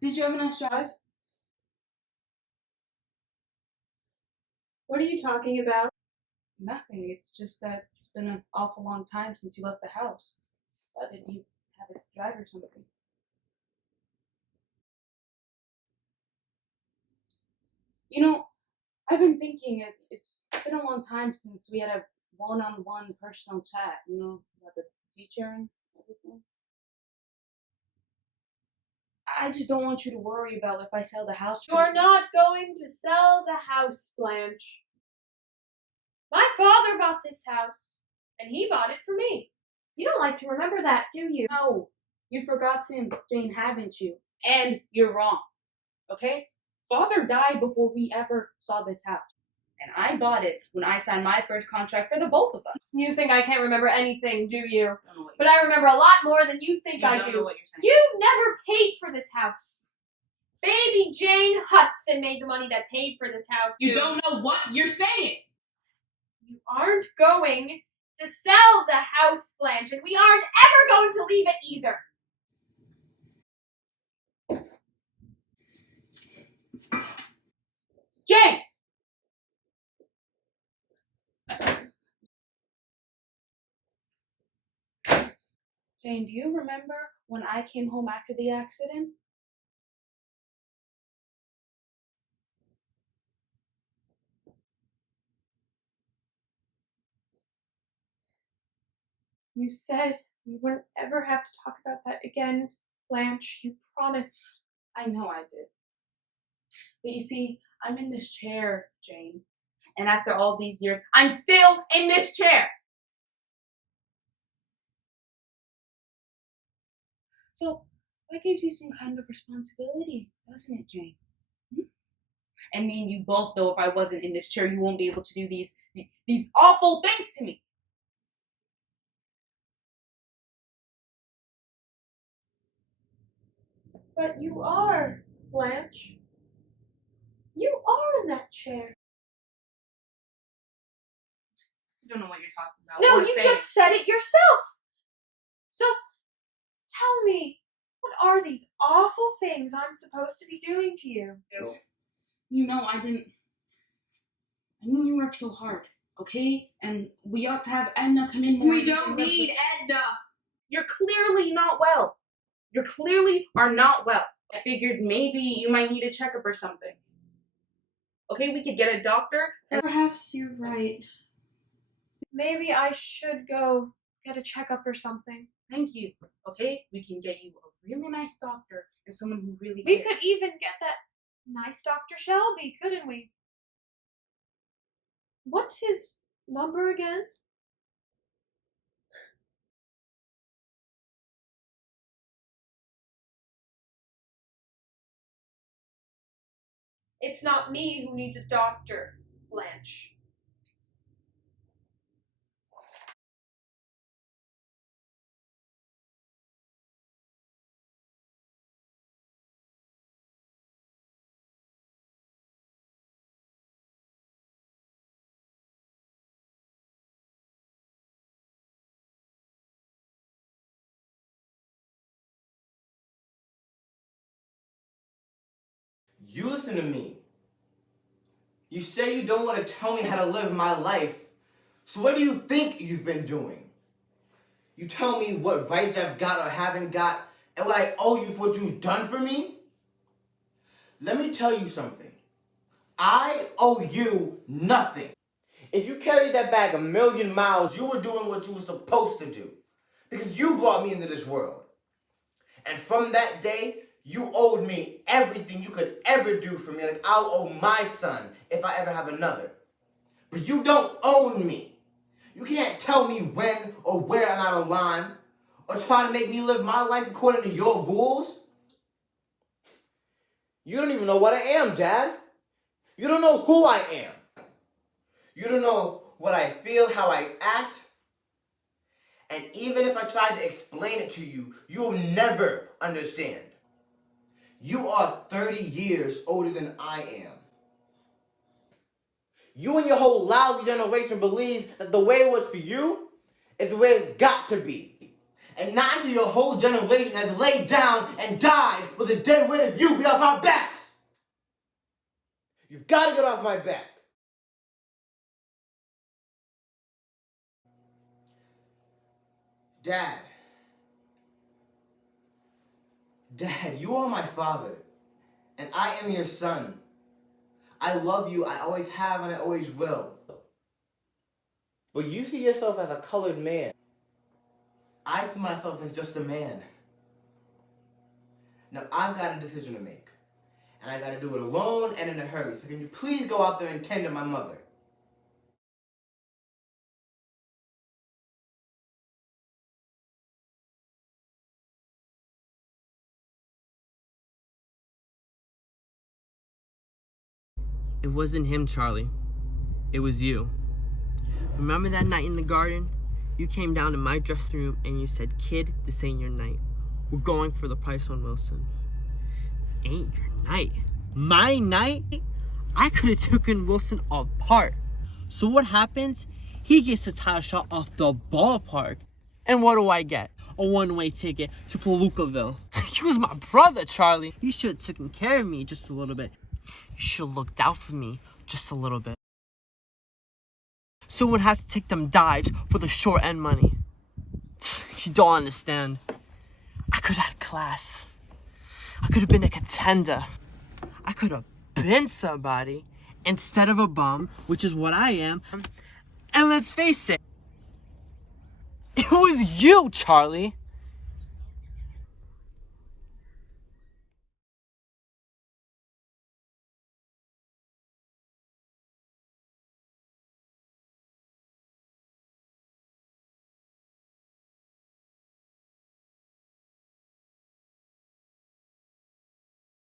Did you have a nice drive? What are you talking about? Nothing. It's just that it's been an awful long time since you left the house. Did you have a drive or something? You know, I've been thinking it's been a long time since we had a one-on-one personal chat, about the future and everything. I just don't want you to worry about if I sell the house. You are not going to sell the house, Blanche. My father bought this house, and he bought it for me. You don't like to remember that, do you? No, you've forgotten, Jane, haven't you? And you're wrong, okay? Father died before we ever saw this house. And I bought it when I signed my first contract for the both of us. You think I can't remember anything, do you? But I remember a lot more than you think I do. I don't know what you're saying. You never paid for this house. Baby Jane Hudson made the money that paid for this house. You don't know what you're saying. You aren't going to sell the house, Blanche, and we aren't ever going to leave it either. Jane! Jane, do you remember when I came home after the accident? You said we wouldn't ever have to talk about that again, Blanche. You promised. I know I did. But you see, I'm in this chair, Jane. And after all these years, I'm still in this chair. So, that gives you some kind of responsibility, doesn't it, Jane? And me and you both know if I wasn't in this chair, you won't be able to do these awful things to me. But you are, Blanche. You are in that chair. You don't know what you're talking about. No, you just said it yourself. So, tell me, what are these awful things I'm supposed to be doing to you? You know, I mean, you work so hard, okay? And we ought to have Edna come in more. We don't need Edna. You're clearly not well. You clearly are not well. I figured maybe you might need a checkup or something. Okay, we could get a doctor. Perhaps you're right. Maybe I should go get a checkup or something. Thank you. Okay, we can get you a really nice doctor and someone who really We cares. could even get that nice Dr. Shelby, couldn't we? What's his number again? It's not me who needs a doctor, Blanche. You listen to me. You say you don't want to tell me how to live my life. So what do you think you've been doing? You tell me what rights I've got or haven't got and what I owe you for what you've done for me? Let me tell you something. I owe you nothing. If you carried that bag a million miles, you were doing what you were supposed to do. Because you brought me into this world. And from that day, you owed me everything you could ever do for me, like I'll owe my son if I ever have another. But you don't own me. You can't tell me when or where I'm out of line, or try to make me live my life according to your rules. You don't even know what I am, Dad. You don't know who I am. You don't know what I feel, how I act. And even if I tried to explain it to you, you'll never understand. You are 30 years older than I am. You and your whole lousy generation believe that the way it was for you is the way it's got to be. And not until your whole generation has laid down and died with a dead weight of you be off our backs. You've got to get off my back. Dad, you are my father, and I am your son. I love you, I always have, and I always will. But you see yourself as a colored man. I see myself as just a man. Now, I've got a decision to make, and I got to do it alone and in a hurry, so can you please go out there and tend to my mother? It wasn't him, Charlie. It was you. Remember that night in the garden? You came down to my dressing room and you said, "Kid, this ain't your night. We're going for the price on Wilson." This ain't your night. My night? I could have taken Wilson apart. So what happens? He gets a title shot off the ballpark. And what do I get? A one-way ticket to Palookaville. You was my brother, Charlie. You should have taken care of me just a little bit. You should have looked out for me just a little bit. So we would have to take them dives for the short end money. You don't understand. I could have had class. I could have been a contender. I could have been somebody instead of a bum, which is what I am. And let's face it, it was you, Charlie.